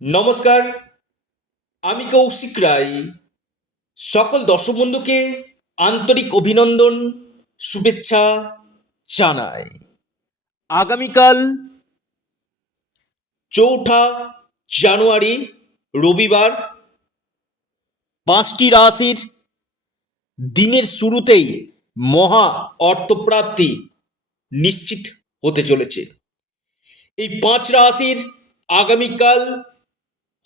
নমস্কার, আমি কৌশিক রায়। সকল দর্শক বন্ধুকে আন্তরিক অভিনন্দন, শুভেচ্ছা জানাই। আগামীকাল 4 জানুয়ারি রবিবার 5টি রাশির দিনের শুরুতেই মহা অর্থপ্রাপ্তি নিশ্চিত হতে চলেছে। এই 5 রাশির আগামীকাল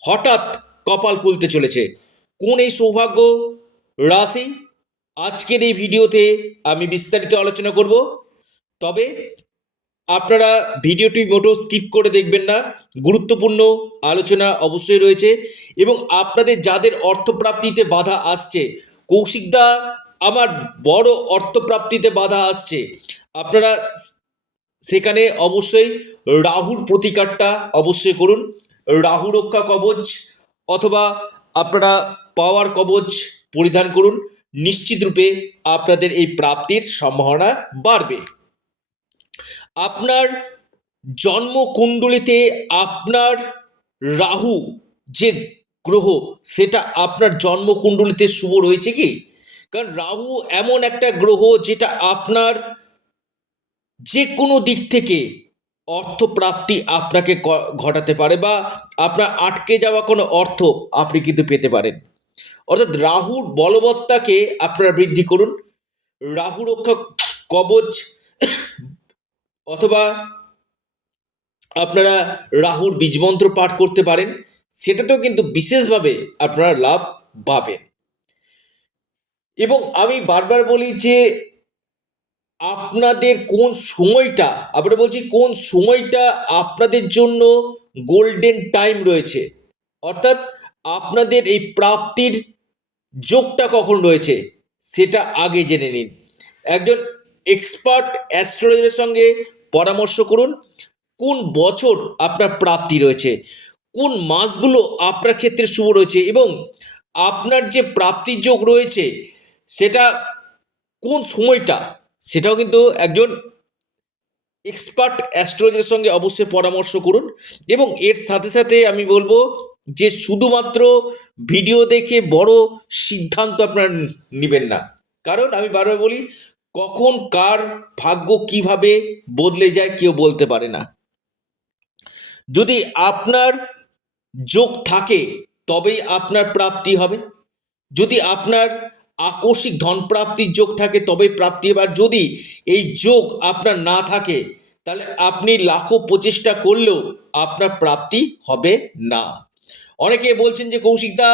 হঠাৎ কপাল খুলতে চলেছে। কোন এই সৌভাগ্য রাশি আজকের এই ভিডিওতে আমি বিস্তারিত আলোচনা করব। তবে আপনারা ভিডিওটি মোটেও স্কিপ করে দেখবেন না, গুরুত্বপূর্ণ আলোচনা অবশ্যই রয়েছে। এবং আপনাদের যাদের অর্থপ্রাপ্তিতে বাধা আসছে, কৌশিকদা আমার বড় অর্থপ্রাপ্তিতে বাধা আসছে, আপনারা সেখানে অবশ্যই রাহুর প্রতিকারটা অবশ্যই করুন। রাহু রক্ষা কবচ অথবা আপনারা পাওয়ার কবচ পরিধান করুন, নিশ্চিত রূপে আপনাদের এই প্রাপ্তির সম্ভাবনা বাড়বে। আপনার জন্মকুণ্ডলিতে আপনার রাহু যে গ্রহ, সেটা আপনার জন্মকুণ্ডলিতে শুভ রয়েছে কি? কারণ রাহু এমন একটা গ্রহ যেটা আপনার যে কোনো দিক থেকে অর্থপ্রাপ্তি আপনাকে ঘটাতে পারে, বা আপনার আটকে যাওয়া কোনো অর্থ আপনি কিন্তু পেতে পারেন। অর্থাৎ রাহুর বলবত্তাকে আপনারা বৃদ্ধি করুন। রাহু রক্ষা কবচ অথবা আপনারা রাহুর বীজমন্ত্র পাঠ করতে পারেন, সেটাতেও কিন্তু বিশেষভাবে আপনারা লাভ পাবেন। এবং আমি বারবার বলি যে আপনাদের কোন সময়টা, আমরা বলছি কোন সময়টা আপনাদের জন্য গোল্ডেন টাইম রয়েছে, অর্থাৎ আপনাদের এই প্রাপ্তির যোগটা কখন রয়েছে সেটা আগে জেনে নিন। একজন এক্সপার্ট অ্যাস্ট্রোলজারের সঙ্গে পরামর্শ করুন কোন বছর আপনার প্রাপ্তি রয়েছে, কোন মাসগুলো আপনার ক্ষেত্রে শুভ রয়েছে, এবং আপনার যে প্রাপ্তির যোগ রয়েছে সেটা কোন সময়টা, সেটাও কিন্তু একজন এক্সপার্ট অ্যাস্ট্রোলজারের সঙ্গে অবশ্যই পরামর্শ করুন। এবং এর সাথে সাথে আমি বলবো যে শুধুমাত্র ভিডিও দেখে বড় সিদ্ধান্ত আপনারা নেবেন না, কারণ আমি বারবার বলি কখন কার ভাগ্য কিভাবে বদলে যায় কেউ বলতে পারে না। যদি আপনার যোগ থাকে তবেই আপনার প্রাপ্তি হবে। যদি আপনার আকস্মিক ধন প্রাপ্তির যোগ থাকে তবেই প্রাপ্তি হবে। আর যদি এই যোগ আপনার না থাকে তাহলে আপনি লাখো প্রচেষ্টা করলেও আপনার প্রাপ্তি হবে না। অনেকে বলছেন যে কৌশিকদা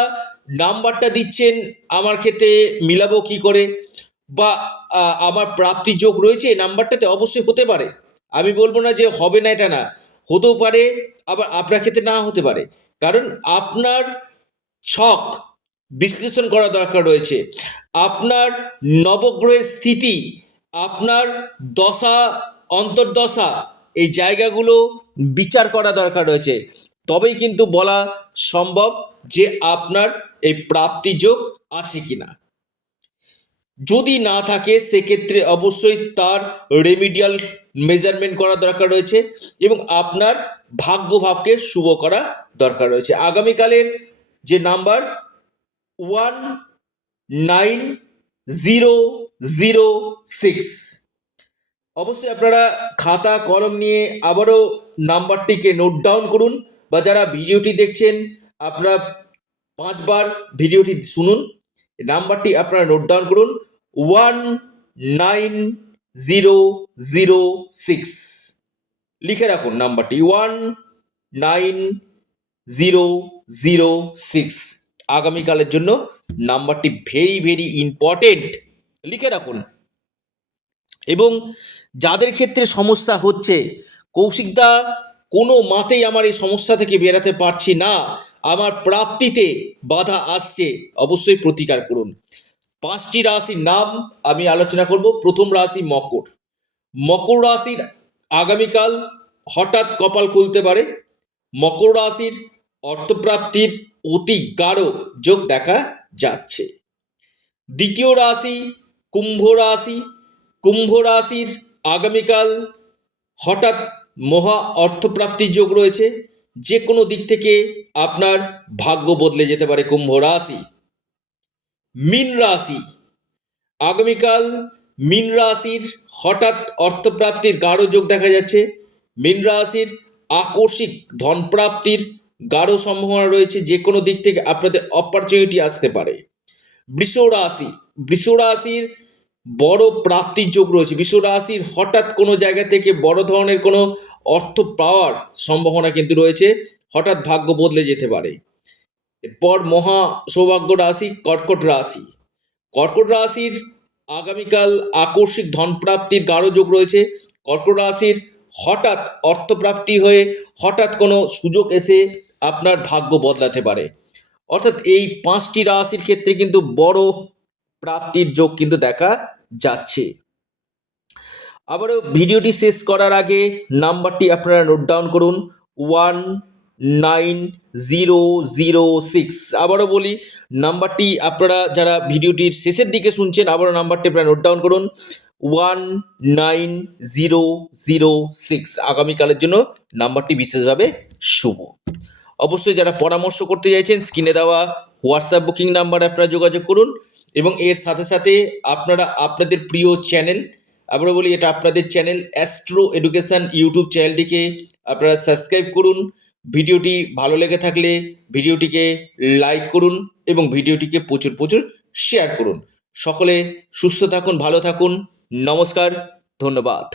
নাম্বারটা দিচ্ছেন, আমার ক্ষেত্রে মিলাবো কি করে, বা আমার প্রাপ্তি যোগ রয়েছে নাম্বারটাতে, অবশ্যই হতে পারে। আমি বলবো না যে হবে না, এটা না, হতেও পারে, আবার আপনার ক্ষেত্রে না হতে পারে। কারণ আপনার ছক বিশ্লেষণ করা দরকার রয়েছে, আপনার নবগ্রহের স্থিতি, আপনার দশা অন্তর্দশা, এই জায়গাগুলো বিচার করা দরকার রয়েছে। তবেই কিন্তু বলা সম্ভব যে আপনার এই প্রাপ্তিযোগ আছে কিনা। যদি না থাকে সেক্ষেত্রে অবশ্যই তার রেমিডিয়াল মেজারমেন্ট করা দরকার রয়েছে এবং আপনার ভাগ্যভাবকে শুভ করা দরকার রয়েছে। আগামীকালের যে নাম্বার 19006, অবশ্যই আপনারা খাতা কলম নিয়ে আবারও নাম্বারটিকে নোট ডাউন করুন, বা যারা ভিডিওটি দেখছেন আপনারা 5বার ভিডিওটি শুনুন, নাম্বারটি আপনারা নোট ডাউন করুন 19006, লিখে রাখুন নাম্বারটি 19006। আগামীকালের জন্য নাম্বারটি ভেরি ভেরি ইম্পর্টেন্ট, লিখে রাখুন। এবং যাদের ক্ষেত্রে সমস্যা হচ্ছে কৌশিকদা কোনো মাতেই আমার এই সমস্যা থেকে বেরাতে পারছি না, আমার প্রাপ্তিতে বাধা আসছে, অবশ্যই প্রতিকার করুন। 5টি রাশির নাম আমি আলোচনা করব। প্রথম রাশি মকর। মকর রাশির আগামীকাল হঠাৎ কপাল খুলতে পারে। মকর রাশির অর্থপ্রাপ্তির অতি গাঢ় যোগ দেখা যাচ্ছে। দ্বিতীয় রাশি কুম্ভ রাশি। কুম্ভ রাশির আগামীকাল হঠাৎ মহা অর্থপ্রাপ্তির যোগ রয়েছে, যে কোনো দিক থেকে আপনার ভাগ্য বদলে যেতে পারে। কুম্ভ রাশি। মীন রাশি, আগামীকাল মীন রাশির হঠাৎ অর্থপ্রাপ্তির গাঢ় যোগ দেখা যাচ্ছে। মীন রাশির আকস্মিক ধনপ্রাপ্তির গাঢ় সম্ভাবনা রয়েছে। যে কোনো দিক থেকে আপনাদের অপরচুনিটি আসতে পারে। বৃষ রাশি, বৃষ রাশির বড় প্রাপ্তির যোগ রয়েছে। বৃষ রাশির হঠাৎ কোনো জায়গা থেকে বড় ধরনের কোনো অর্থ পাওয়ার সম্ভাবনা কিন্তু রয়েছে। হঠাৎ ভাগ্য বদলে যেতে পারে। এরপর মহা সৌভাগ্য রাশি কর্কট রাশি। কর্কট রাশির আগামীকাল আকস্মিক ধনপ্রাপ্তির গাঢ় যোগ রয়েছে। কর্কট রাশির হঠাৎ অর্থপ্রাপ্তি হয়ে হঠাৎ কোনো সুযোগ এসে আপনার ভাগ্য বদলাতে পারে। অর্থাৎ এই 5টি রাশির ক্ষেত্রে কিন্তু বড় প্রাপ্তির যোগ কিন্তু দেখা যাচ্ছে। আবারও ভিডিওটি শেষ করার আগে নাম্বারটি আপনারা নোট ডাউন করুন, 19006। আবারও বলি, নাম্বারটি আপনারা যারা ভিডিওটির শেষের দিকে শুনছেন, আবারও নাম্বারটি আপনারা নোট ডাউন করুন, 19006। আগামীকালের জন্য নাম্বারটি বিশেষভাবে শুভ। অবশ্যই যারা পরামর্শ করতে চাইছেন, স্ক্রিনে দেওয়া হোয়াটসঅ্যাপ বুকিং নাম্বারে আপনারা যোগাযোগ করুন। এবং এর সাথে সাথে আপনারা আপনাদের প্রিয় চ্যানেল, আবারও বলি এটা আপনাদের চ্যানেল অ্যাস্ট্রো এডুকেশন ইউটিউব চ্যানেলটিকে আপনারা সাবস্ক্রাইব করুন। ভিডিওটি ভালো লেগে থাকলে ভিডিওটিকে লাইক করুন এবং ভিডিওটিকে প্রচুর প্রচুর শেয়ার করুন। সকলে সুস্থ থাকুন, ভালো থাকুন। নমস্কার, ধন্যবাদ।